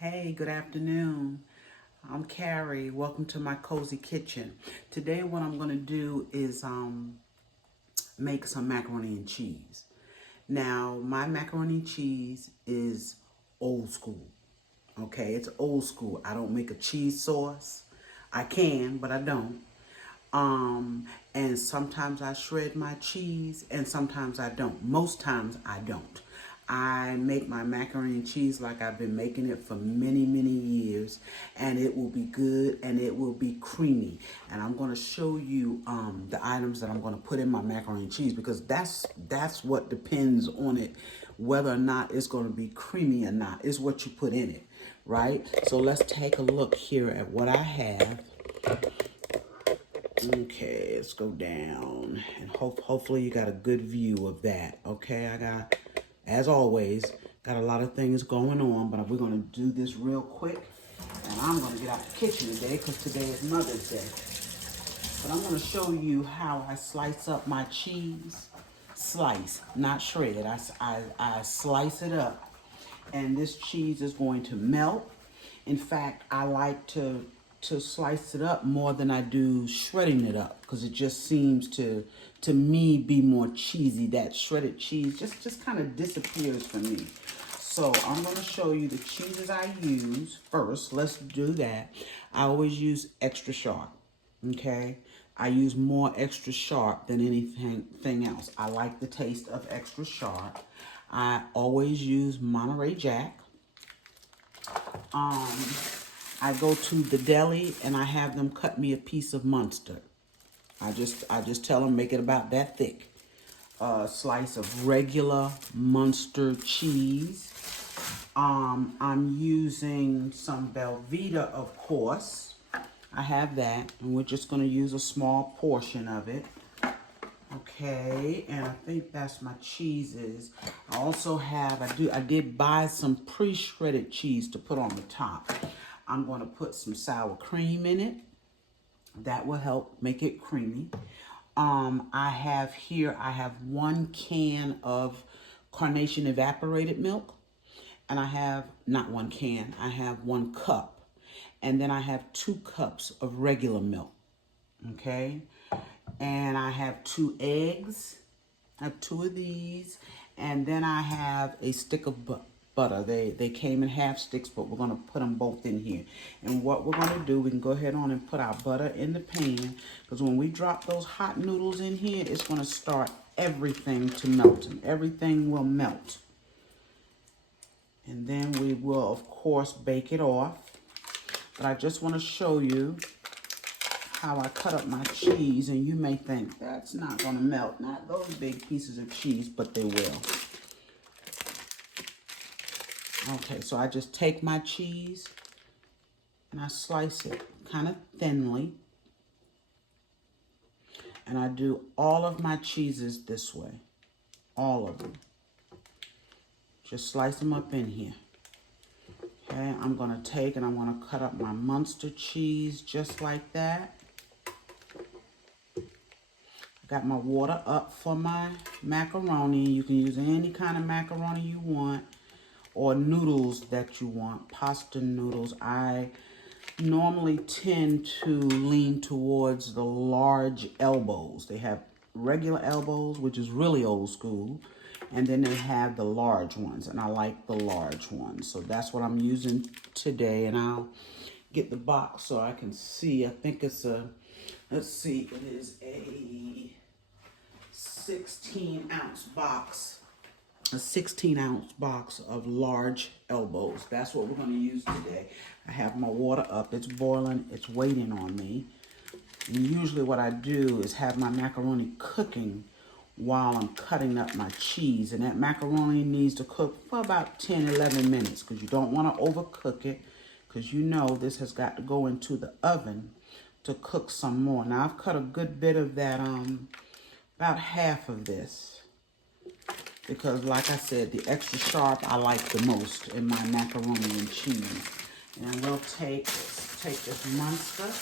Hey, good afternoon. I'm Carrie. Welcome to my cozy kitchen. Today what I'm going to do is make some macaroni and cheese. Now, my macaroni and cheese is old school. Okay, it's old school. I don't make a cheese sauce. I can, but I don't. And sometimes I shred my cheese and sometimes I don't. Most times I don't. I make my macaroni and cheese like I've been making it for many, many years, and it will be good and it will be creamy. And I'm going to show you the items that I'm going to put in my macaroni and cheese, because that's what depends on it, whether or not it's going to be creamy or not. Is what you put in it, right? So let's take a look here at what I have. Okay, let's go down, and hopefully you got a good view of that. Okay, I got, as always, got a lot of things going on, but we're going to do this real quick, and I'm going to get out the kitchen today because today is Mother's Day. But I'm going to show you how I slice up my cheese. Slice, not shred. I slice it up, and this cheese is going to melt. In fact, I like to slice it up more than I do shredding it up, because it just seems to me be more cheesy. That shredded cheese just kind of disappears for me. So I'm going to show you the cheeses I use first. Let's do that. I always use extra sharp. Okay, I use more extra sharp than anything else. I like the taste of extra sharp. I always use Monterey Jack. I go to the deli and I have them cut me a piece of Munster. I just tell them make it about that thick. Slice of regular Munster cheese. I'm using some Velveeta, of course. I have that, and we're just going to use a small portion of it. Okay, and I think that's my cheeses. I also have, I did buy some pre-shredded cheese to put on the top. I'm going to put some sour cream in it. That will help make it creamy. I have 1 can of Carnation evaporated milk. And I have, not 1 can, I have 1 cup. And then I have 2 cups of regular milk. Okay? And I have 2 eggs. I have 2 of these. And then I have a stick of butter. They came in half sticks, but we're going to put them both in here. And what we're going to do, we can go ahead on and put our butter in the pan, because when we drop those hot noodles in here, it's going to start everything to melt, and everything will melt. And then we will, of course, bake it off. But I just want to show you how I cut up my cheese, and you may think that's not going to melt. Not those big pieces of cheese, but they will. Okay, so I just take my cheese and I slice it kind of thinly. And I do all of my cheeses this way. All of them. Just slice them up in here. Okay, I'm going to take and I'm going to cut up my Munster cheese just like that. Got my water up for my macaroni. You can use any kind of macaroni you want, or noodles that you want, pasta noodles. I normally tend to lean towards the large elbows. They have regular elbows, which is really old school, and then they have the large ones, and I like the large ones. So that's what I'm using today, and I'll get the box so I can see. I think it's let's see, it is a 16-ounce box. A 16-ounce box of large elbows. That's what we're going to use today. I have my water up. It's boiling. It's waiting on me. And usually what I do is have my macaroni cooking while I'm cutting up my cheese. And that macaroni needs to cook for about 10, 11 minutes, because you don't want to overcook it, because you know this has got to go into the oven to cook some more. Now, I've cut a good bit of that, about half of this, because like I said, the extra sharp I like the most in my macaroni and cheese. And we'll take this Munster.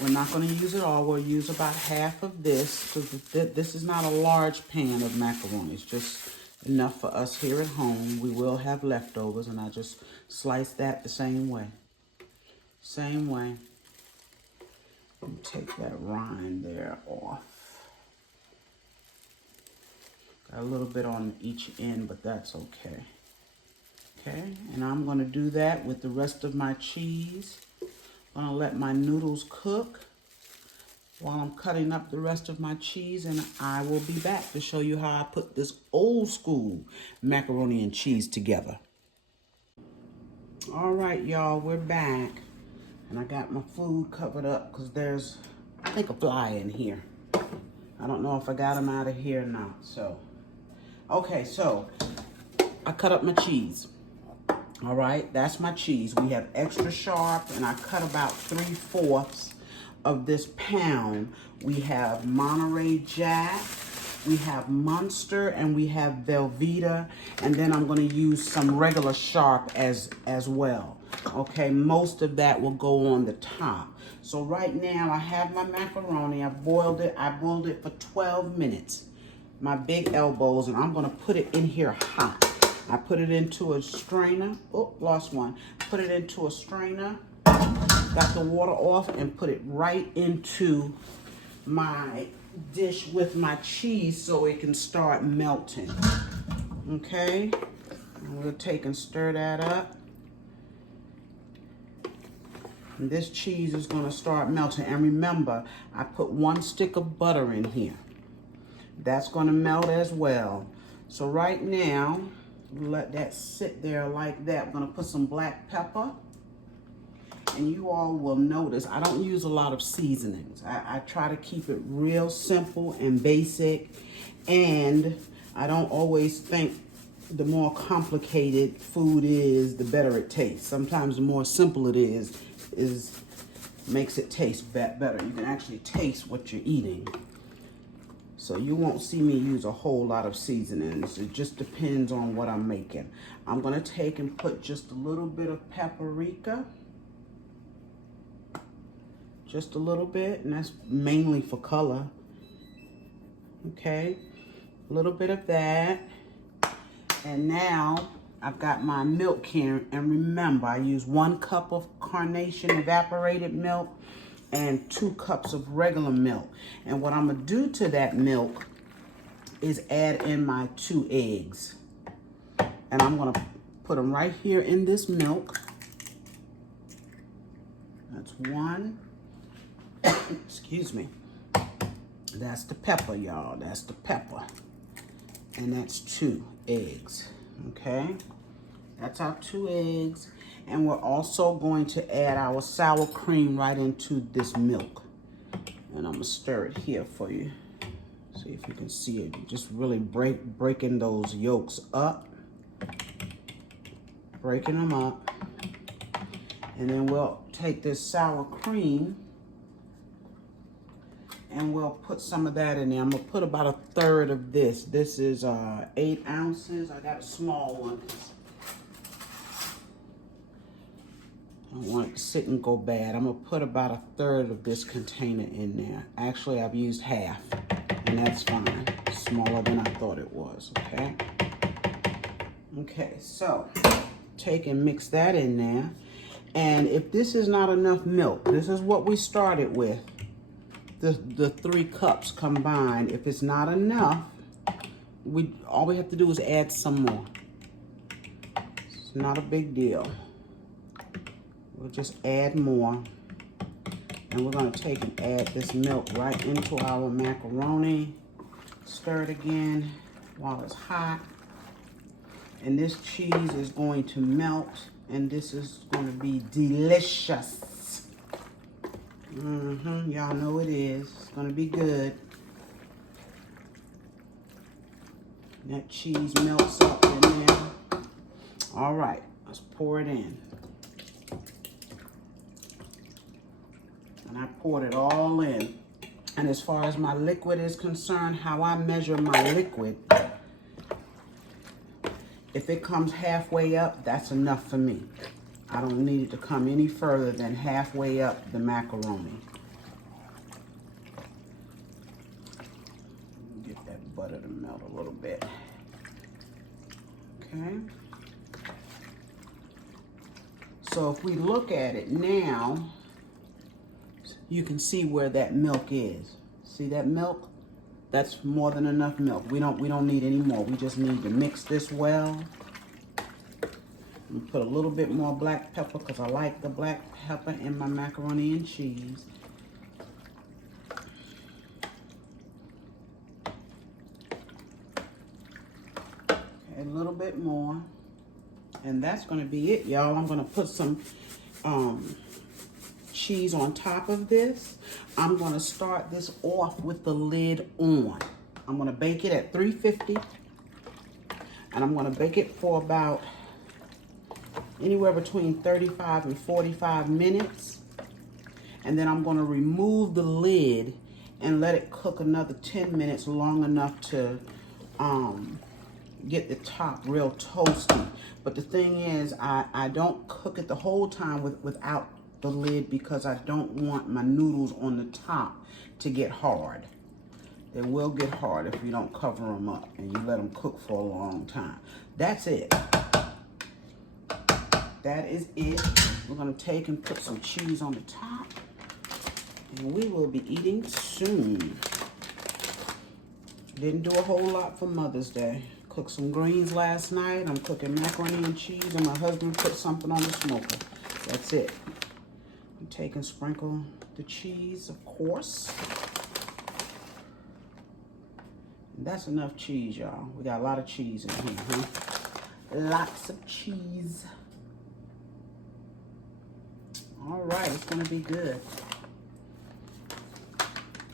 We're not going to use it all. We'll use about half of this, because this is not a large pan of macaroni. It's just enough for us here at home. We will have leftovers, and I just slice that the same way. Same way. Take that rind there off. Got a little bit on each end, but that's okay. Okay, and I'm going to do that with the rest of my cheese. I'm going to let my noodles cook while I'm cutting up the rest of my cheese, and I will be back to show you how I put this old school macaroni and cheese together. All right, y'all, we're back. And I got my food covered up because there's, I think, a fly in here. I don't know if I got him out of here or not. So, okay, so I cut up my cheese. All right, that's my cheese. We have extra sharp, and I cut about 3/4 of this pound. We have Monterey Jack, we have Munster, and we have Velveeta, and then I'm going to use some regular sharp as well. Okay, most of that will go on the top. So right now I have my macaroni. I boiled it for 12 minutes. My big elbows, and I'm going to put it in here hot. I put it into a strainer. Oh, lost one. Put it into a strainer. Got the water off and put it right into my dish with my cheese so it can start melting. Okay, and we'll take and stir that up. And this cheese is going to start melting. And remember, I put 1 stick of butter in here. That's going to melt as well. So right now, let that sit there like that. I'm going to put some black pepper. And you all will notice I don't use a lot of seasonings. I try to keep it real simple and basic. And I don't always think the more complicated food is, the better it tastes. Sometimes the more simple it is makes it taste better. You can actually taste what you're eating. So you won't see me use a whole lot of seasonings. It just depends on what I'm making. I'm gonna take and put just a little bit of paprika. Just a little bit, and that's mainly for color. Okay, a little bit of that. And now I've got my milk here, and remember, I use 1 cup of carnation evaporated milk and 2 cups of regular milk. And what I'm gonna do to that milk is add in my 2 eggs. And I'm gonna put them right here in this milk. That's 1. Excuse me. That's the pepper, y'all. That's the pepper. And that's 2 eggs. Okay? That's our 2 eggs. And we're also going to add our sour cream right into this milk. And I'm going to stir it here for you. See if you can see it. Just really breaking those yolks up. Breaking them up. And then we'll take this sour cream and we'll put some of that in there. I'm going to put about 1/3 of this. This is 8 ounces. I got a small one. I don't want it to sit and go bad. I'm going to put about 1/3 of this container in there. Actually, I've used half, and that's fine. Smaller than I thought it was, okay? Okay, so take and mix that in there. And if this is not enough milk, this is what we started with. The 3 cups combined. If it's not enough, all we have to do is add some more. It's not a big deal. We'll just add more. And we're going to take and add this milk right into our macaroni. Stir it again while it's hot. And this cheese is going to melt. And this is going to be delicious. Y'all know it is. It's going to be good. That cheese melts up in there. All right. Let's pour it in. And I poured it all in. And as far as my liquid is concerned, how I measure my liquid, if it comes halfway up, that's enough for me. I don't need it to come any further than halfway up the macaroni. Get that butter to melt a little bit. Okay. So if we look at it now, you can see where that milk is. See that milk? That's more than enough milk. We don't need any more. We just need to mix this well. Put a little bit more black pepper because I like the black pepper in my macaroni and cheese. Okay, a little bit more. And that's going to be it, y'all. I'm going to put some cheese on top of this. I'm going to start this off with the lid on. I'm going to bake it at 350. And I'm going to bake it for about anywhere between 35 and 45 minutes. And then I'm going to remove the lid and let it cook another 10 minutes, long enough to get the top real toasty. But the thing is, I don't cook it the whole time without the lid because I don't want my noodles on the top to get hard. They will get hard if you don't cover them up and you let them cook for a long time. That's it. That is it. We're going to take and put some cheese on the top. And we will be eating soon. Didn't do a whole lot for Mother's Day. Cooked some greens last night. I'm cooking macaroni and cheese, and my husband put something on the smoker. That's it. I'm taking sprinkle the cheese, of course. And that's enough cheese, y'all. We got a lot of cheese in here, huh? Lots of cheese. All right, it's gonna be good.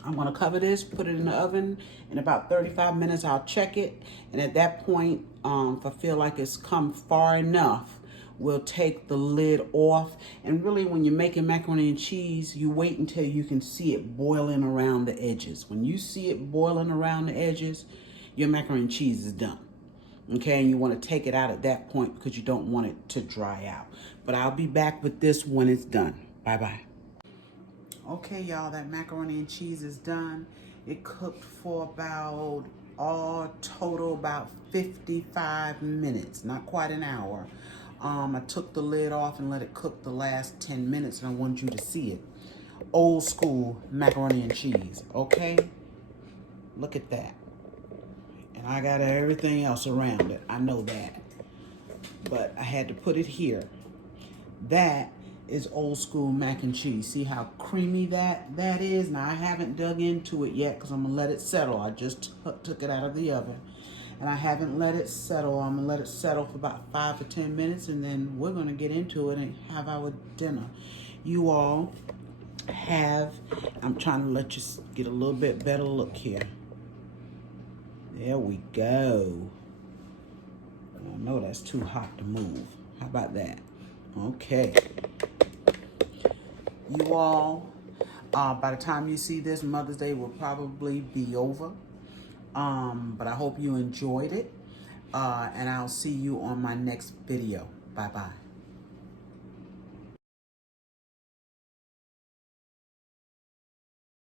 I'm gonna cover this, put it in the oven. In about 35 minutes, I'll check it. And at that point, if I feel like it's come far enough, we'll take the lid off. And really, when you're making macaroni and cheese, you wait until you can see it boiling around the edges. When you see it boiling around the edges, your macaroni and cheese is done. Okay, and you want to take it out at that point because you don't want it to dry out. But I'll be back with this when it's done. Bye-bye. Okay, y'all, that macaroni and cheese is done. It cooked for about, all total, about 55 minutes, not quite an hour. I took the lid off and let it cook the last 10 minutes, and I want you to see it. Old school macaroni and cheese, okay? Look at that. And I got everything else around it. I know that. But I had to put it here. That is old school mac and cheese. See how creamy that is? Now, I haven't dug into it yet because I'm going to let it settle. I just took it out of the oven. And I haven't let it settle. I'm going to let it settle for about 5 to 10 minutes. And then we're going to get into it and have our dinner. You all have, I'm trying to let you get a little bit better look here. There we go. I know that's too hot to move. How about that? Okay. You all, by the time you see this, Mother's Day will probably be over. But I hope you enjoyed it. And I'll see you on my next video. Bye-bye.